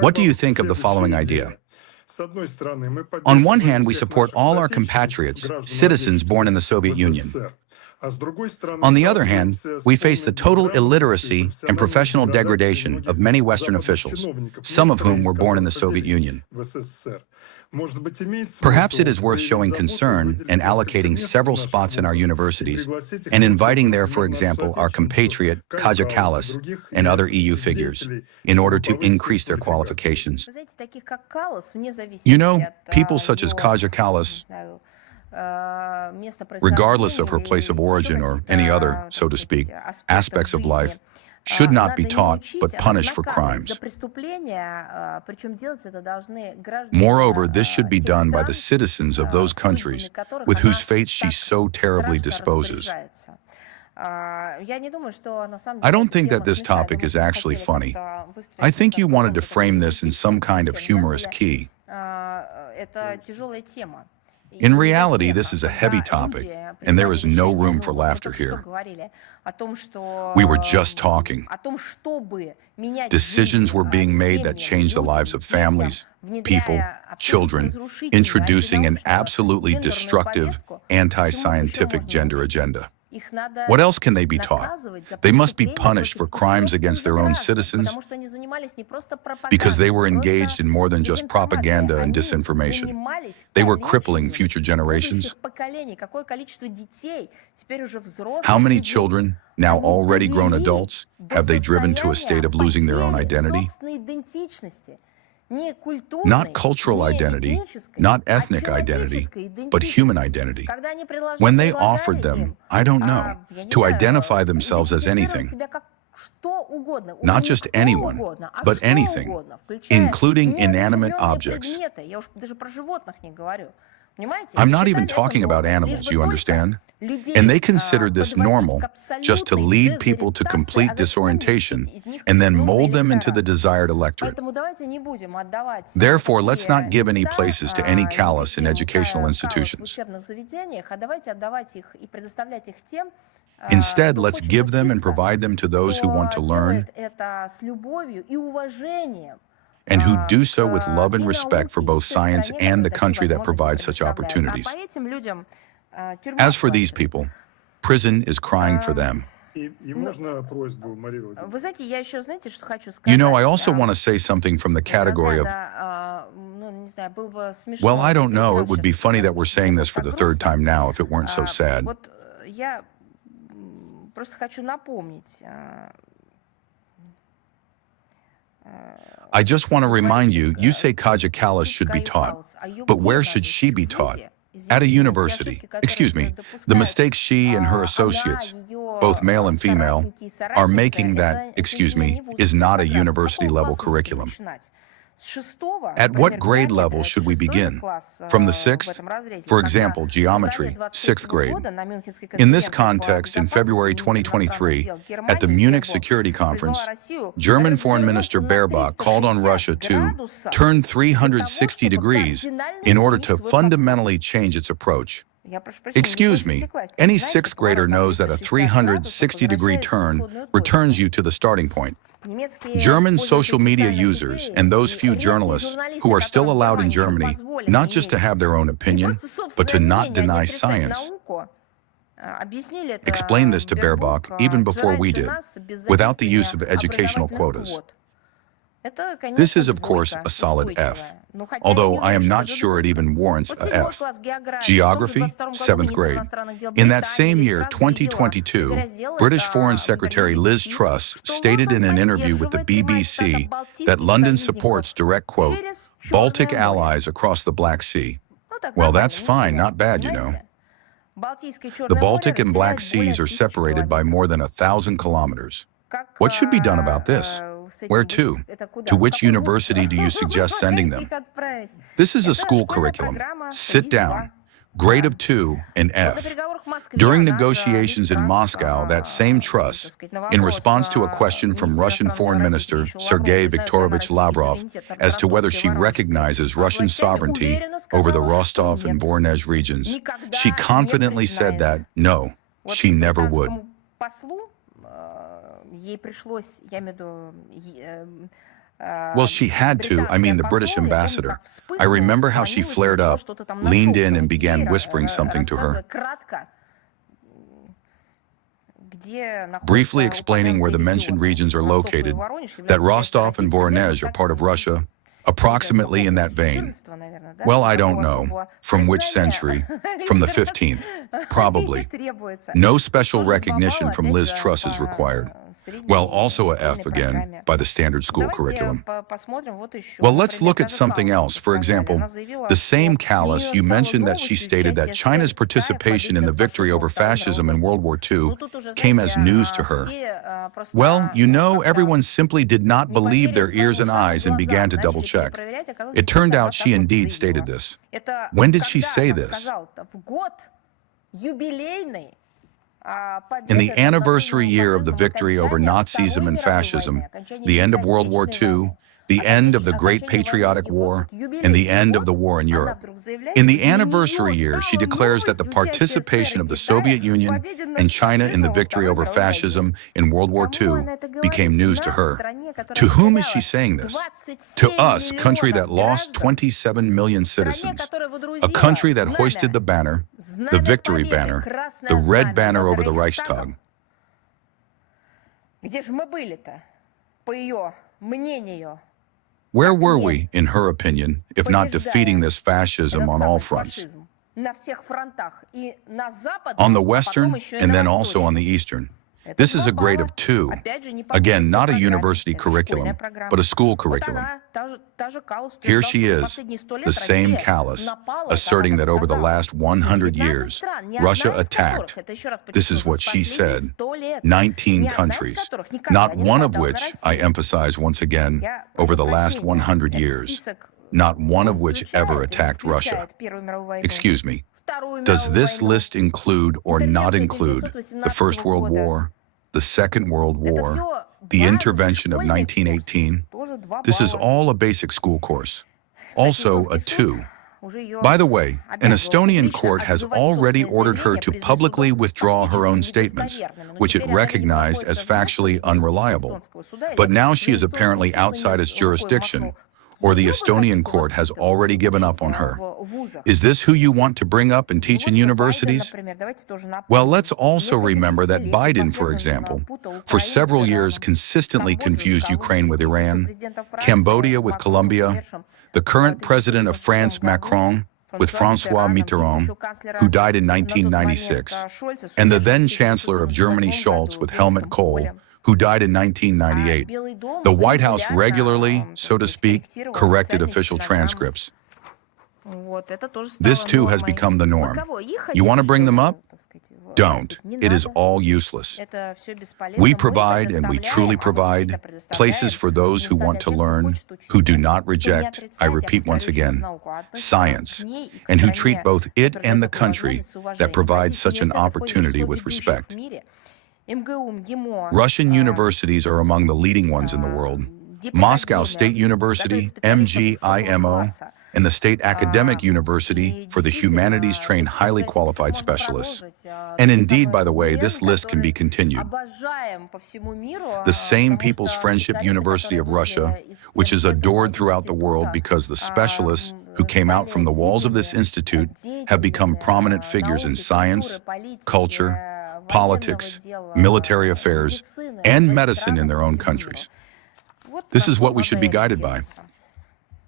What do you think of the following idea? On one hand, we support all our compatriots, citizens born in the Soviet Union. On the other hand, we face the total illiteracy and professional degradation of many Western officials, some of whom were born in the Soviet Union. Perhaps it is worth showing concern and allocating several spots in our universities and inviting there, for example, our compatriot Kaja Kallas and other EU figures in order to increase their qualifications. You know, people such as Kaja Kallas, regardless of her place of origin or any other, so to speak, aspects of life, should not be taught but punished for crimes. Moreover, this should be done by the citizens of those countries with whose fates she so terribly disposes. I don't think that this topic is actually funny. I think you wanted to frame this in some kind of humorous key. In reality, this is a heavy topic, and there is no room for laughter here. We were just talking. Decisions were being made that changed the lives of families, people, children, introducing an absolutely destructive, anti-scientific gender agenda. What else can they be taught? They must be punished for crimes against their own citizens because they were engaged in more than just propaganda and disinformation. They were crippling future generations. How many children, now already grown adults, have they driven to a state of losing their own identity? Not cultural identity, not ethnic identity, but human identity. When they offered them, I don't know, to identify themselves as anything, not just anyone, but anything, including inanimate objects. I'm not even talking about animals, you understand? And they considered this normal, just to lead people to complete disorientation and then mold them into the desired electorate. Therefore, let's not give any places to any callous in educational institutions. Instead, let's give them and provide them to those who want to learn and who do so with love and respect for both science and the country that provides such opportunities. As for these people, prison is crying for them. You know, I also want to say something from the category of, well, I don't know, it would be funny that we're saying this for the third time now if it weren't so sad. I just want to remind you, you say Kaja Kallas should be taught, but where should she be taught? At a university. Excuse me, the mistakes she and her associates, both male and female, are making that, excuse me, is not a university-level curriculum. At what grade level should we begin? From the 6th? For example, geometry, 6th grade. In this context, in February 2023, at the Munich Security Conference, German Foreign Minister Baerbock called on Russia to turn 360 degrees in order to fundamentally change its approach. Excuse me, any 6th grader knows that a 360-degree turn returns you to the starting point. German social media users and those few journalists who are still allowed in Germany not just to have their own opinion, but to not deny science, explained this to Baerbock even before we did, without the use of educational quotas. This is, of course, a solid F, although I am not sure it even warrants a F. Geography, 7th grade. In that same year, 2022, British Foreign Secretary Liz Truss stated in an interview with the BBC that London supports, direct quote, Baltic allies across the Black Sea. Well, that's fine, not bad, you know. The Baltic and Black Seas are separated by more than 1,000 kilometers. What should be done about this? Where to? To which university do you suggest sending them? This is a school curriculum. Sit down. Grade of 2 and F. During negotiations in Moscow, that same Truss, in response to a question from Russian Foreign Minister Sergei Viktorovich Lavrov as to whether she recognizes Russian sovereignty over the Rostov and Voronezh regions, she confidently said that, no, she never would. Well, she had to. I mean, the British ambassador. I remember how she flared up, leaned in, and began whispering something to her, briefly explaining where the mentioned regions are located, that Rostov and Voronezh are part of Russia, approximately in that vein. Well, I don't know. From which century? From the 15th. Probably. No special recognition from Liz Truss is required. Well, also a F again, by the standard school curriculum. Well, let's look at something else. For example, the same Kallas, you mentioned that she stated that China's participation in the victory over fascism in World War II came as news to her. Well, you know, everyone simply did not believe their ears and eyes and began to double-check. It turned out she indeed stated this. When did she say this? In the anniversary year of the victory over Nazism and fascism, the end of World War II, the end of the Great Patriotic War, and the end of the war in Europe. In the anniversary year, she declares that the participation of the Soviet Union and China in the victory over fascism in World War II became news to her. To whom is she saying this? To us, a country that lost 27 million citizens, a country that hoisted the banner, the victory banner, the red banner over the Reichstag. Where were we, in her opinion, if not defeating this fascism on all fronts? On the Western, and then also on the Eastern. This is a grade of 2. Again, not a university curriculum, but a school curriculum. Here she is, the same Kallas, asserting that over the last 100 years, Russia attacked, this is what she said, 19 countries, not one of which, I emphasize once again, over the last 100 years, not one of which ever attacked Russia. Excuse me. Does this list include or not include the First World War, the Second World War, the intervention of 1918? This is all a basic school course. Also a 2. By the way, an Estonian court has already ordered her to publicly withdraw her own statements, which it recognized as factually unreliable. But now she is apparently outside its jurisdiction, or the Estonian court has already given up on her. Is this who you want to bring up and teach in universities? Well, let's also remember that Biden, for example, for several years consistently confused Ukraine with Iran, Cambodia with Colombia, the current president of France, Macron, with François Mitterrand, who died in 1996, and the then Chancellor of Germany, Scholz, with Helmut Kohl, who died in 1998. The White House regularly, so to speak, corrected official transcripts. This too has become the norm. You want to bring them up? Don't. It is all useless. We provide, and we truly provide, places for those who want to learn, who do not reject, I repeat once again, science, and who treat both it and the country that provides such an opportunity with respect. Russian universities are among the leading ones in the world. Moscow State University, MGIMO, and the State Academic University for the humanities-trained highly qualified specialists. And indeed, by the way, this list can be continued. The same People's Friendship University of Russia, which is adored throughout the world because the specialists who came out from the walls of this institute have become prominent figures in science, culture, politics, military affairs, and medicine in their own countries. This is what we should be guided by.